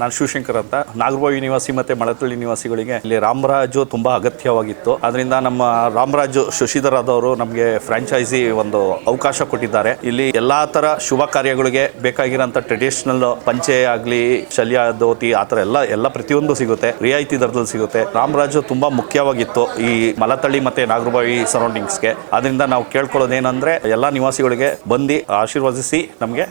ನಾನು ಶಿವಶಂಕರ್ ಅಂತ. ನಾಗರಬಾವಿ ನಿವಾಸಿ ಮತ್ತೆ ಮಳತಳ್ಳಿ ನಿವಾಸಿಗಳಿಗೆ ಇಲ್ಲಿ ರಾಮರಾಜು ತುಂಬಾ ಅಗತ್ಯವಾಗಿತ್ತು. ಅದರಿಂದ ನಮ್ಮ ರಾಮರಾಜು ಶಶಿಧರ್ ಆದವರು ನಮಗೆ ಫ್ರಾಂಚೈಸಿ ಒಂದು ಅವಕಾಶ ಕೊಟ್ಟಿದ್ದಾರೆ. ಇಲ್ಲಿ ಎಲ್ಲಾ ತರ ಶುಭ ಕಾರ್ಯಗಳಿಗೆ ಬೇಕಾಗಿರೋಂಥ ಟ್ರೆಡಿಷನಲ್ ಪಂಚೆ ಆಗಲಿ, ಶಲ್ಯ, ಧೋತಿ, ಆ ಥರ ಎಲ್ಲ ಪ್ರತಿಯೊಂದು ಸಿಗುತ್ತೆ, ರಿಯಾಯಿತಿ ದರದಲ್ಲಿ ಸಿಗುತ್ತೆ. ರಾಮರಾಜು ತುಂಬಾ ಮುಖ್ಯವಾಗಿತ್ತು ಈ ಮಲತಳ್ಳಿ ಮತ್ತೆ ನಾಗರಬಾವಿ ಸರೌಂಡಿಂಗ್ಸ್ಗೆ. ಅದರಿಂದ ನಾವು ಕೇಳ್ಕೊಳ್ಳೋದೇನೆಂದ್ರೆ ಎಲ್ಲ ನಿವಾಸಿಗಳಿಗೆ ಬಂದು ಆಶೀರ್ವದಿಸಿ ನಮಗೆ